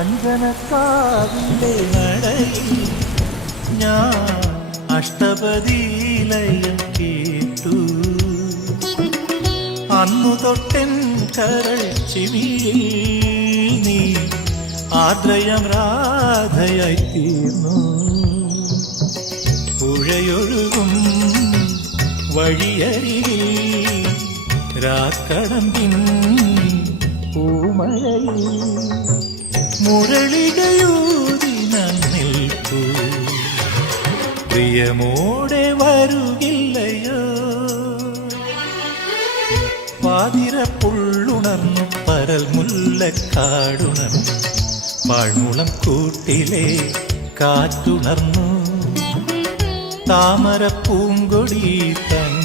അഞ്ജനക്കാവിലെ നടയിൽ ഞാൻ അഷ്ടപതിയിലയം കേട്ടു. അന്നു തൊട്ടൻ കരൾ ചിവിയിൽ നീ ആദ്രയം രാധയായി തീർന്നു. പുഴയൊഴുകും വഴിയരികിൽ രാക്കടമ്പിൻ പൂമഴയിൽ മുരളികയൂതി ഞാൻ നിൽപ്പൂ. പ്രിയമോടെ വരുകില്ലയോ? പാതിരപ്പുള്ളുണർന്നു പരൽ മുല്ലക്കാടുണർന്നു. പാഴ്മുളം കൂട്ടിലെ കാറ്റുണർന്നു. താമര പൂങ്കൊടി